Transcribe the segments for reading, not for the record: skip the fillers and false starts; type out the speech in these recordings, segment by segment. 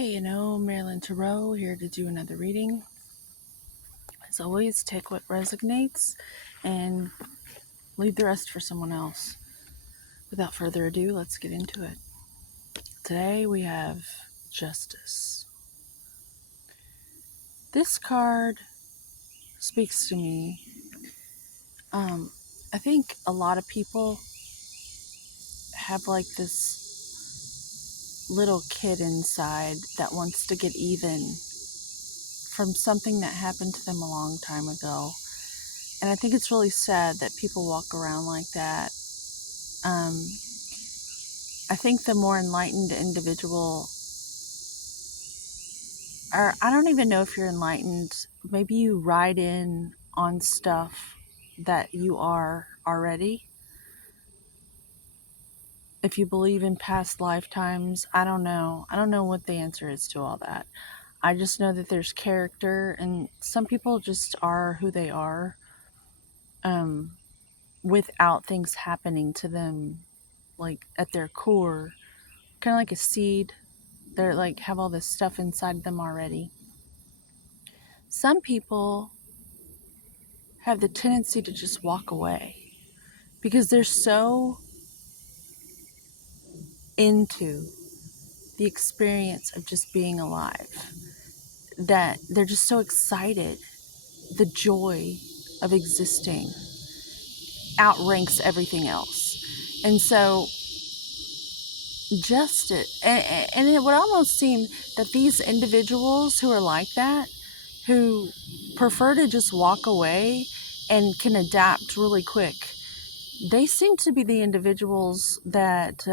KNO Marilyn Tarot here to do another reading. As always, take what resonates and leave the rest for someone else. Without further ado, let's get into it. Today we have Justice. This card speaks to me. I think a lot of people have like this little kid inside that wants to get even from something that happened to them a long time ago. And I think it's really sad that people walk around like that. I think the more enlightened individual, or I don't even know if you're enlightened, maybe you ride in on stuff that you are already. If you believe in past lifetimes, I don't know. I don't know what the answer is to all that. I just know that there's character, and some people just are who they are, without things happening to them, like at their core, kind of like a seed. They're like have all this stuff inside them already. Some people have the tendency to just walk away because they're so into the experience of just being alive that they're just so excited. The joy of existing outranks everything else. And so justice, and it would almost seem that these individuals who are like that, who prefer to just walk away and can adapt really quick, they seem to be the individuals that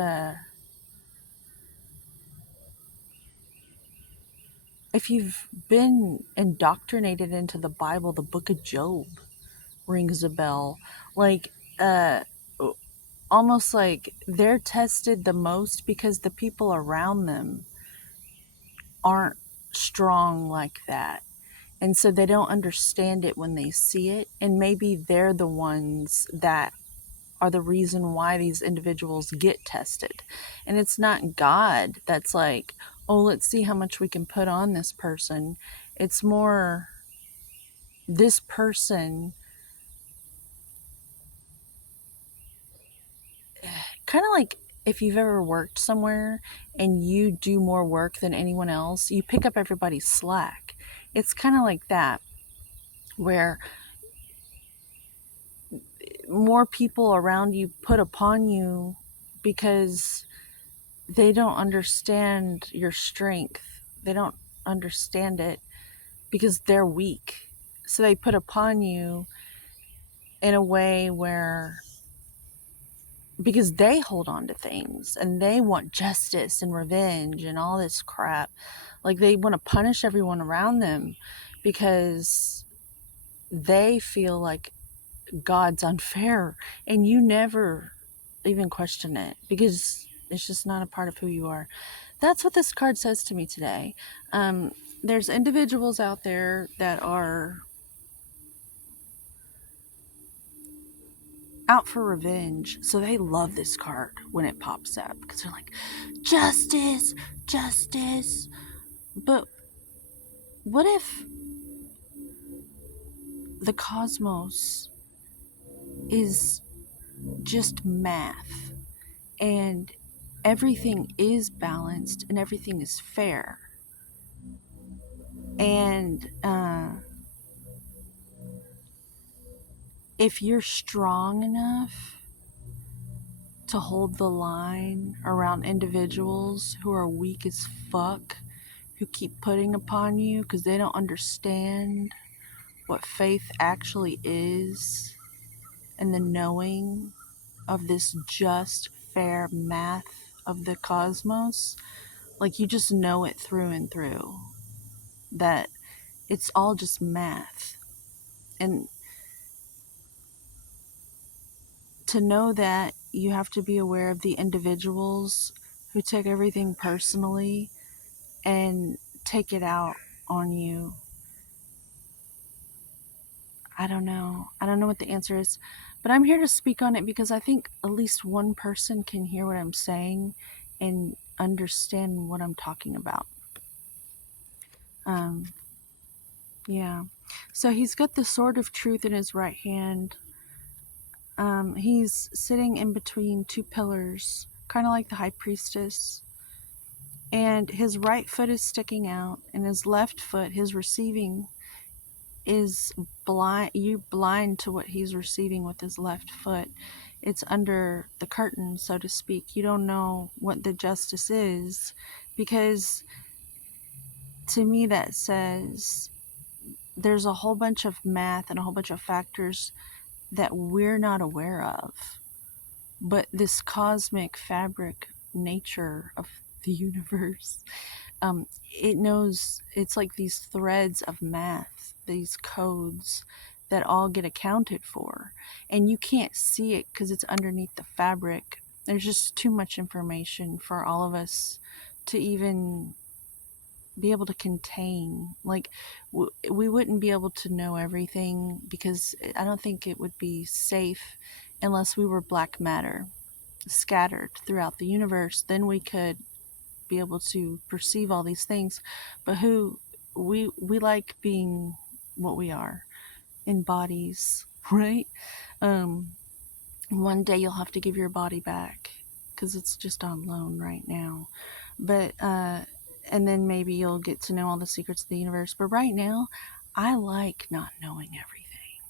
if you've been indoctrinated into the Bible, the book of Job rings a bell. Like, almost like they're tested the most because the people around them aren't strong like that. And so they don't understand it when they see it. And maybe they're the ones that are the reason why these individuals get tested. And it's not God that's like, oh, let's see how much we can put on this person. It's more this person, kind of like if you've ever worked somewhere and you do more work than anyone else, you pick up everybody's slack. It's kind of like that, where more people around you put upon you because they don't understand your strength. They don't understand it because they're weak. So they put upon you in a way where, because they hold on to things and they want justice and revenge and all this crap. Like they want to punish everyone around them because they feel like God's unfair, and you never even question it because it's just not a part of who you are. That's what this card says to me today. There's individuals out there that are out for revenge, so they love this card when it pops up because they're like, justice, justice. But what if the cosmos is just math and everything is balanced and everything is fair? And if you're strong enough to hold the line around individuals who are weak as fuck, who keep putting upon you because they don't understand what faith actually is and the knowing of this just, fair math of the cosmos, like you just know it through and through, that it's all just math. And to know that, you have to be aware of the individuals who take everything personally and take it out on you. I don't know. I don't know what the answer is, but I'm here to speak on it because I think at least one person can hear what I'm saying and understand what I'm talking about. Um, yeah. So he's got the sword of truth in his right hand. He's sitting in between two pillars, kind of like the high priestess. And his right foot is sticking out, and his left foot, his receiving, is blind. You're blind to what he's receiving with his left foot. It's under the curtain, so to speak. You don't know what the justice is, because to me that says there's a whole bunch of math and a whole bunch of factors that we're not aware of. But this cosmic fabric nature of the universe, it knows. It's like these threads of math, these codes that all get accounted for. And you can't see it because it's underneath the fabric. There's just too much information for all of us to even be able to contain. Like, we wouldn't be able to know everything, because I don't think it would be safe unless we were black matter scattered throughout the universe. Then we could be able to perceive all these things. But we like being what we are in bodies, right? One day you'll have to give your body back because it's just on loan right now. But and then maybe you'll get to know all the secrets of the universe. But right now, I like not knowing everything.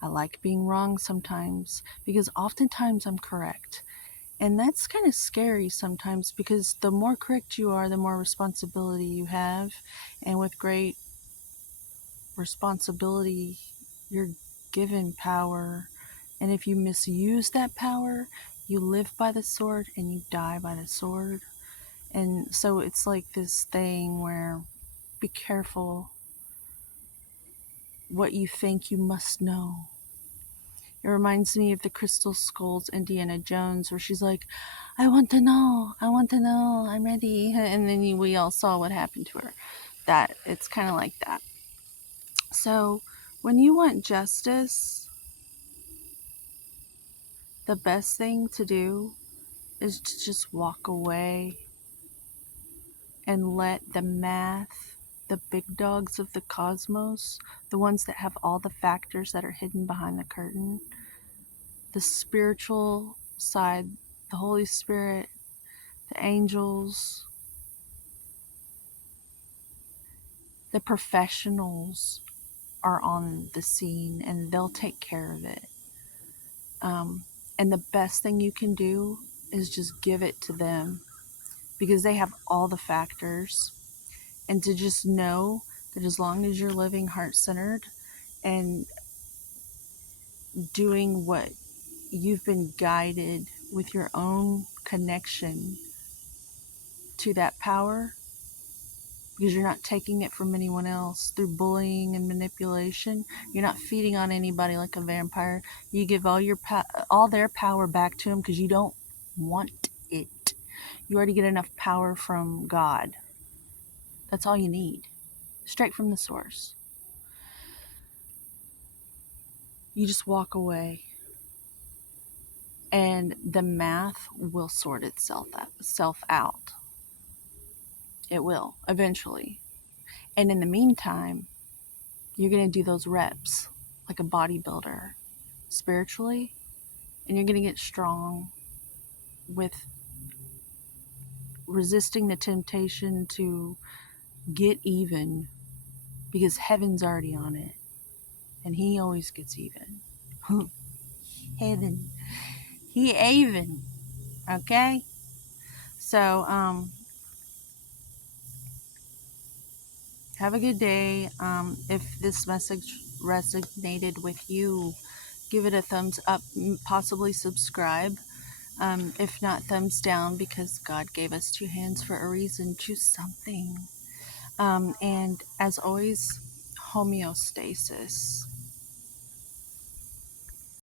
I like being wrong sometimes, because oftentimes I'm correct. And that's kind of scary sometimes, because the more correct you are, the more responsibility you have. And with great responsibility, you're given power. And if you misuse that power, you live by the sword and you die by the sword. And so it's like this thing where, be careful what you think you must know. It reminds me of the Crystal Skulls, Indiana Jones, where she's like, I want to know, I'm ready. And then we all saw what happened to her. That, it's kind of like that. So when you want justice, the best thing to do is to just walk away and let the math, the big dogs of the cosmos, the ones that have all the factors that are hidden behind the curtain, the spiritual side, the Holy Spirit, the angels, the professionals are on the scene, and they'll take care of it. And the best thing you can do is just give it to them, because they have all the factors. And to just know that as long as you're living heart-centered and doing what you've been guided with your own connection to that power, because you're not taking it from anyone else through bullying and manipulation. You're not feeding on anybody like a vampire. You give all their power back to them because you don't want it. You already get enough power from God. That's all you need, straight from the source. You just walk away, and the math will sort itself out. It will eventually. And in the meantime, you're going to do those reps like a bodybuilder spiritually, and you're going to get strong with resisting the temptation to get even, because heaven's already on it, and he always gets even. Heaven, he even. Okay, so have a good day. If this message resonated with you, give it a thumbs up, possibly subscribe. If not, thumbs down, because God gave us two hands for a reason. Choose something. And as always, homeostasis.